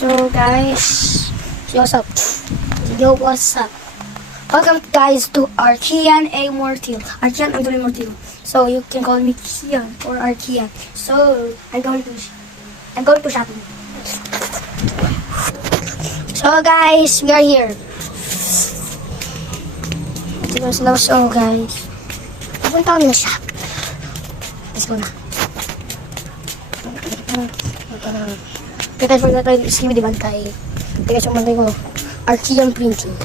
So guys, what's up? Yo, what's up? Welcome guys to Archean A. Mortil. Archean Idol Mortil. So you can call me Kian or Archean. So I'm going to shopping. So guys, we are here. So guys, pupunta kami ng shop. Let's go na. Prepare for the scheme di bantay. Teka siya bantay ko. Archean printing.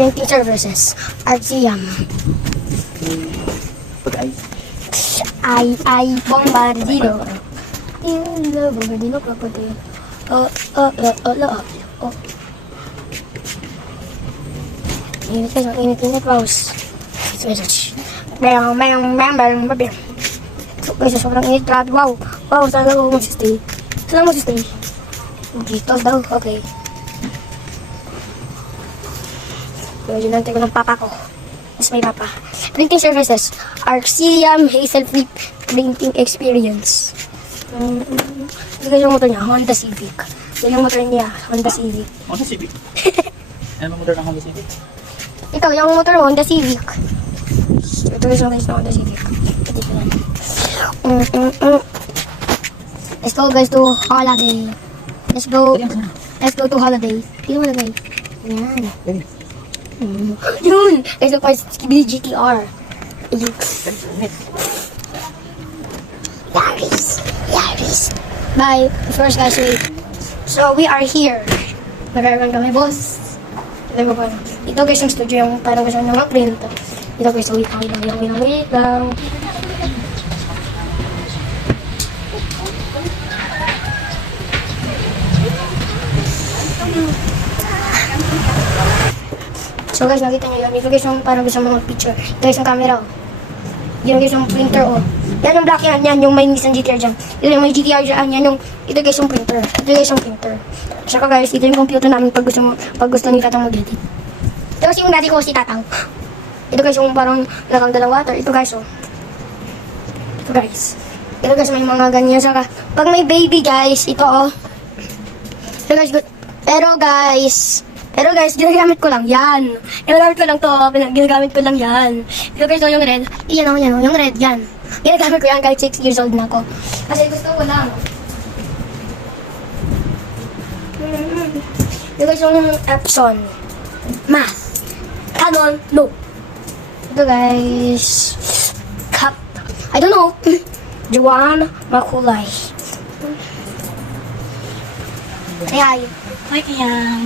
Printing services. Archean. Ay, bombardino. Bombardino property. Init pause. Bang. So guys, sobrang init. Grabe, wow. Wow, saan ako magsistay? Saan ako magsistay? Dito daw, okay. Medyo nantay ko ng papa ko. Mas may papa. Printing services. Arceum Hazel Flip Printing Experience. Ito yung motor niya, Honda Civic. Yan yung motor niya, Honda Civic. Honda Civic? Ano ang motor ng Honda Civic? Ito, yung motor Honda Civic. Ito yung guys na Honda Civic. Ito yan. Let's go guys to holiday. Let's go to holiday. Sino holiday? Yan. Yun! Let's go guys, Skibidi GTR. Yaris. Bye. First guys, wait. So we are here. Nagkaroon kami, boss. Ito guys yung studio yung parang gusto nyo mag-print. Ito guys, wait lang. So guys, nakita nyo yan. Ito guys yung parang gusto mga picture. Ito guys yung camera. Yan guys yung printer. Yan yung black yan. Yan yung may Nissan GTR dyan. Ito yung may GTR dyan. Yan yung, ito guys yung printer. Saka guys, ito yung computer namin pag gusto ni Tatang mag-edit. Ito kasi yung daddy ko si Tatang. Ito guys yung parang nakagdalang water. Ito guys Ito guys may mga ganyan. Saka pag may baby guys, ito Ito guys, good. Pero guys, ginagamit ko lang yan. Ginagamit ko lang yan. Ito guys, yung red. Yung red, yan. Ginagamit ko yan kahit 6 years old na ako. Kasi gusto ko lang. Ito guys, yung Epson. Math. Canon, no. Ito guys, cup. I don't know. Juan Makulay. Hi. Hi, kaya.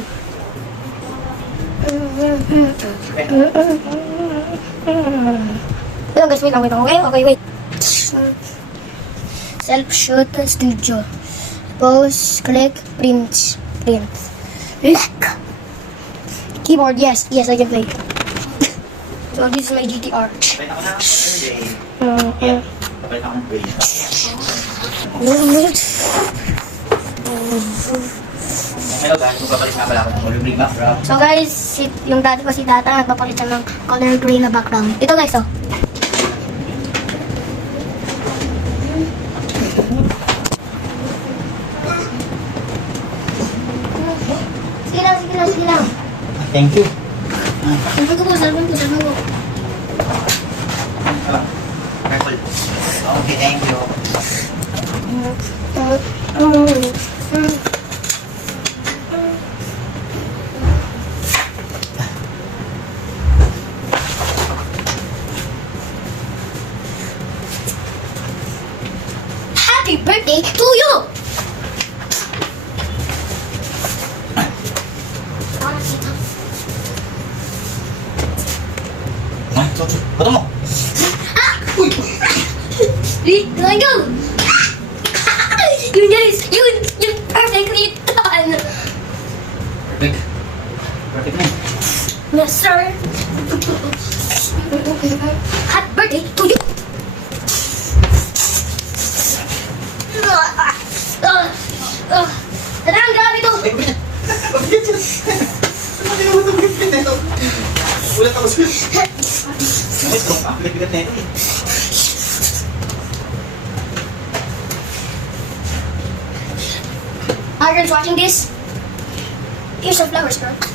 Wait. Self-shoot studio. Pause, click, print. Look. Keyboard, yes, I can play. So this is my GTR. Hello guys, magpapalit nga pala ako ng color green background. So guys, yung dati ko si Tata, nagpapalit siya ng color gray na background. Ito guys, Sige lang. Thank you. Salvan ko. Careful. Okay, thank you. Happy birthday to you! Bato mo! Let go! Yun guys! Yun perfectly done! Perfect na. Yes, sir! Happy birthday to you! Tadang, grabe to! Ulat ako sa'yo. Ay, strong ka. Bigat na ito eh. Girls watching this, here's some flowers, girl.